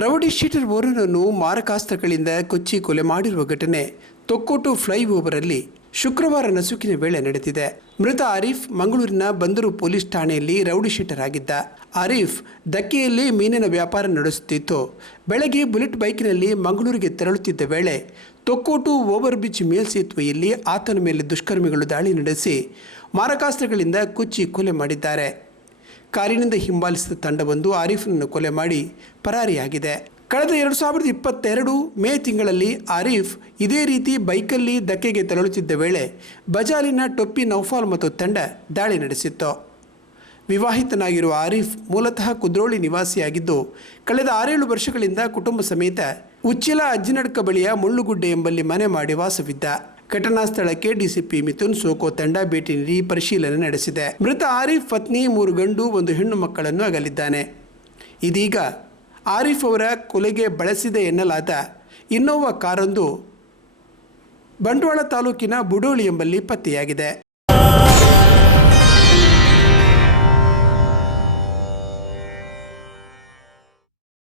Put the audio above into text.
Rowdy sheeter ಓರ್ವನನ್ನು ಮಾರಕಾಸ್ತ್ರಗಳಿಂದ ಕೊಚ್ಚಿ ಕೊಲೆ ಮಾಡಿರುವ ಘಟನೆ ತೊಕ್ಕೋಟು ಫ್ಲೈಓವರಲ್ಲಿ ಶುಕ್ರವಾರ ನಸುಕಿನ ವೇಳೆ ನಡೆದಿದೆ. ಮೃತ ಆರೀಫ್ ಮಂಗಳೂರಿನ ಬಂದರು ಪೊಲೀಸ್ ಠಾಣೆಯಲ್ಲಿ ರೌಡಿ ಶೀಟರ್ ಆಗಿದ್ದ. ಆರೀಫ್ ಧಕ್ಕೆಯಲ್ಲಿ ಮೀನಿನ ವ್ಯಾಪಾರ ನಡೆಸುತ್ತಿತ್ತು. ಬೆಳಗ್ಗೆ ಬುಲೆಟ್ ಬೈಕ್ನಲ್ಲಿ ಮಂಗಳೂರಿಗೆ ತೆರಳುತ್ತಿದ್ದ ವೇಳೆ ತೊಕ್ಕೋಟು ಓವರ್ ಬ್ರಿಡ್ಜ್ ಮೇಲ್ಸೇತುವೆಯಲ್ಲಿ ಆತನ ಮೇಲೆ ದುಷ್ಕರ್ಮಿಗಳು ದಾಳಿ ನಡೆಸಿ ಮಾರಕಾಸ್ತ್ರಗಳಿಂದ ಕೊಚ್ಚಿ ಕೊಲೆ ಮಾಡಿದ್ದಾರೆ. ಕಾರಿನಿಂದ ಹಿಂಬಾಲಿಸಿದ ತಂಡವೊಂದು ಆರೀಫ್ನನ್ನು ಕೊಲೆ ಮಾಡಿ ಪರಾರಿಯಾಗಿದೆ. ಕಳೆದ 2022 ಮೇ ತಿಂಗಳಲ್ಲಿ ಆರೀಫ್ ಇದೇ ರೀತಿ ಬೈಕಲ್ಲಿ ಧಕ್ಕೆಗೆ ತೆರಳುತ್ತಿದ್ದ ವೇಳೆ ಬಜಾಲಿನ ಟೊಪ್ಪಿ ನೌಫಾಲ್ ಮತ್ತು ತಂಡ ದಾಳಿ ನಡೆಸಿತ್ತು. ವಿವಾಹಿತನಾಗಿರುವ ಆರೀಫ್ ಮೂಲತಃ ಕುದ್ರೋಳಿ ನಿವಾಸಿಯಾಗಿದ್ದು ಕಳೆದ 6-7 ವರ್ಷಗಳಿಂದ ಕುಟುಂಬ ಸಮೇತ ಉಚ್ಚಿಲ ಅಜ್ಜಿನಡ್ಕ ಬಳಿಯ ಮುಳ್ಳುಗುಡ್ಡೆ ಎಂಬಲ್ಲಿ ಮನೆ ಮಾಡಿ ವಾಸವಿದ್ದ. ಘಟನಾ ಸ್ಥಳಕ್ಕೆ ಡಿಸಿಪಿ ಮಿಥುನ್ ಸೋಕೋ ತಂಡ ಭೇಟಿ ನೀಡಿ ಪರಿಶೀಲನೆ ನಡೆಸಿದೆ. ಮೃತ ಆರೀಫ್ ಪತ್ನಿ 3 ಗಂಡು 1 ಹೆಣ್ಣು ಮಕ್ಕಳನ್ನು ಅಗಲಿದ್ದಾನೆ. ಇದೀಗ ಆರೀಫ್ ಅವರ ಕೊಲೆಗೆ ಬಳಸಿದೆ ಎನ್ನಲಾದ ಇನ್ನೋವಾ ಕಾರೊಂದು ಬಂಟ್ವಾಳ ತಾಲೂಕಿನ ಬುಡೋಳಿ ಎಂಬಲ್ಲಿ ಪತ್ತೆಯಾಗಿದೆ.